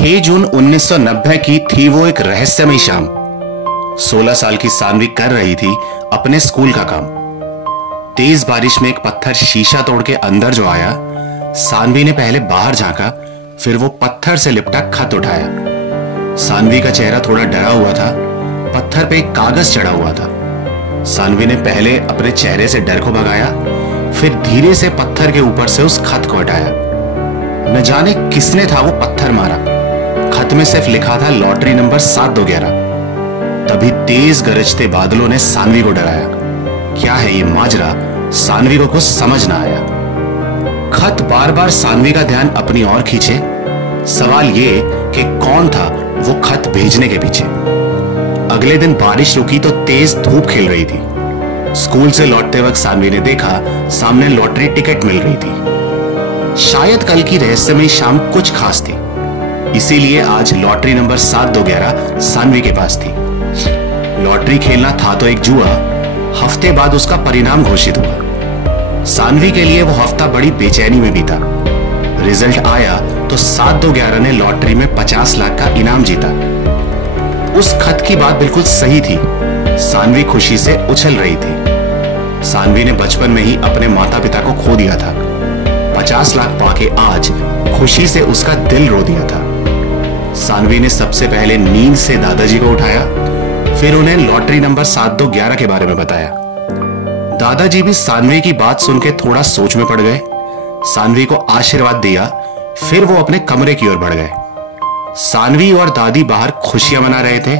6 जून 1990 की थी वो एक रहस्यमयी शाम। 16 साल की सानवी कर रही थी अपने स्कूल का काम। तेज बारिश में एक पत्थर शीशा तोड़ के अंदर जो आया, सानवी ने पहले बाहर झांका, फिर वो पत्थर से लिपटा खत उठाया। सानवी का चेहरा थोड़ा डरा हुआ था। पत्थर पे एक कागज चढ़ा हुआ था। सानवी ने पहले अपने चेहरे से डर को भगाया, फिर धीरे से पत्थर के ऊपर से उस खत को हटाया। न जाने किसने था वो पत्थर मारा। खत में सिर्फ लिखा था लॉटरी नंबर 7211। तभी तेज गरजते बादलों ने सानवी को डराया। क्या है ये माजरा, सानवी को कुछ समझ ना आया। खत बार बार सानवी का ध्यान अपनी ओर खींचे। सवाल ये कि कौन था वो खत भेजने के पीछे। अगले दिन बारिश रुकी तो तेज धूप खिल रही थी। स्कूल से लौटते वक्त सानवी ने देखा सामने लॉटरी टिकट मिल रही थी। शायद कल की रहस्यमयी शाम कुछ खास थी, इसीलिए आज लॉटरी नंबर 7211 सानवी के पास थी। लॉटरी खेलना था तो एक जुआ। हफ्ते बाद उसका परिणाम घोषित हुआ। सानवी के लिए वो हफ्ता बड़ी बेचैनी में बीता। रिजल्ट आया तो 7211 ने लॉटरी में 50 लाख का इनाम जीता। उस खत की बात बिल्कुल सही थी। सानवी खुशी से उछल रही थी। सानवी ने बचपन में ही अपने माता पिता को खो दिया था। 50 लाख पाके आज खुशी से उसका दिल रो दिया था। सानवी ने सबसे पहले नींद से दादाजी को उठाया, फिर उन्हें लॉटरी नंबर 7211 के बारे में बताया। दादाजी भी सानवी की बात सुन के थोड़ा सोच में पड़ गए। सानवी को आशीर्वाद दिया, फिर वो अपने कमरे की ओर बढ़ गए। सानवी और दादी बाहर खुशियां मना रहे थे।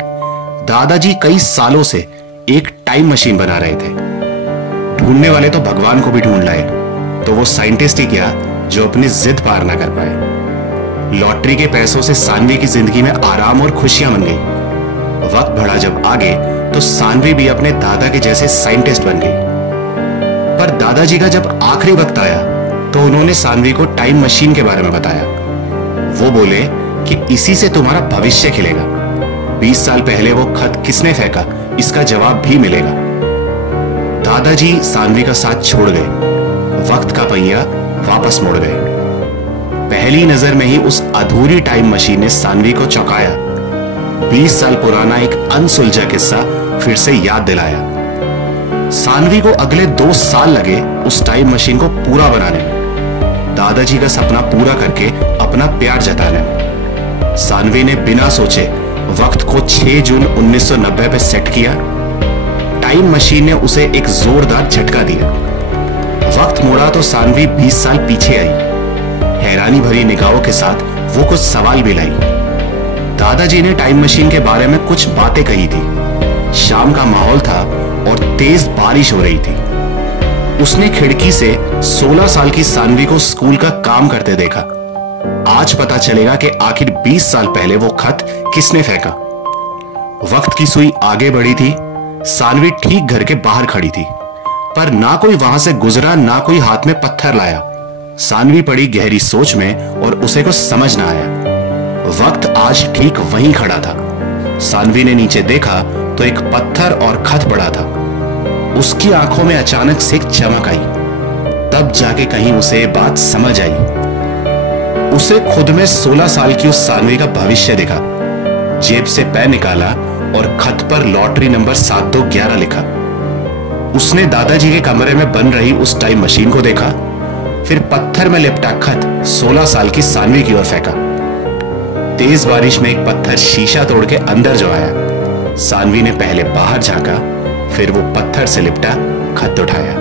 दादाजी कई सालों से एक टाइम मशीन बना रहे थे। ढूंढने वाले तो भगवान को भी ढूंढ लाए, तो वो साइंटिस्ट ही क्या जो अपनी जिद पार ना कर पाए। लॉटरी के पैसों से सानवी की जिंदगी में आराम और खुशियां बन गई। वक्त बढ़ा जब आगे तो सानवी भी अपने दादा के जैसे साइंटिस्ट बन गई। पर दादाजी का जब आखिरी वक्त आया तो उन्होंने सानवी को टाइम मशीन के बारे में बताया। वो बोले कि इसी से तुम्हारा भविष्य खिलेगा। 20 साल पहले वो खत किसने फेंका, इसका जवाब भी मिलेगा। दादाजी सानवी का साथ छोड़ गए। वक्त का पहिया वापस मुड़ गए। पहली नजर में ही उस अधूरी टाइम मशीन ने सानवी को चौंकाया। 20 साल पुराना एक अनसुलझा किस्सा फिर से याद दिलाया। सानवी को अगले 2 साल लगे उस टाइम मशीन को पूरा बनाने में, दादाजी का सपना पूरा करके अपना प्यार जताने में। सानवी ने बिना सोचे वक्त को 6 जून 1990 पे सेट किया। टाइम मशीन ने उसे एक जोरदार झटका दिया। वक्त मुड़ा तो सानवी 20 साल पीछे आई। हैरानी भरी निगाहों के साथ वो कुछ सवाल भी लाई। दादाजी ने टाइम मशीन के बारे में कुछ बातें कही थी। शाम का माहौल था और तेज बारिश हो रही थी। उसने खिड़की से 16 साल की सानवी को स्कूल का काम करते देखा। आज पता चलेगा कि आखिर 20 साल पहले वो खत किसने फेंका। वक्त की सुई आगे बढ़ी थी। सानवी ठीक घर के बाहर खड़ी थी, पर ना कोई वहां से गुजरा, ना कोई हाथ में पत्थर लाया। सानवी पड़ी गहरी सोच में और उसे कुछ समझ ना आया। वक्त आज ठीक वहीं खड़ा था। सानवी ने नीचे देखा तो एक पत्थर और खत पड़ा था। उसकी आंखों में अचानक से एक चमक आई। तब जाके कहीं उसे बात समझ आई। उसे खुद में 16 साल की उस सानवी का भविष्य दिखा। जेब से पेन निकाला और खत पर लॉटरी नंबर 7211 लिखा। उसने दादाजी के कमरे में बन रही उस टाइम मशीन को देखा, फिर पत्थर में लिपटा खत 16 साल की सानवी की ओर फेंका। तेज बारिश में एक पत्थर शीशा तोड़ के अंदर जो आया, सानवी ने पहले बाहर झांका, फिर वो पत्थर से लिपटा खत उठाया।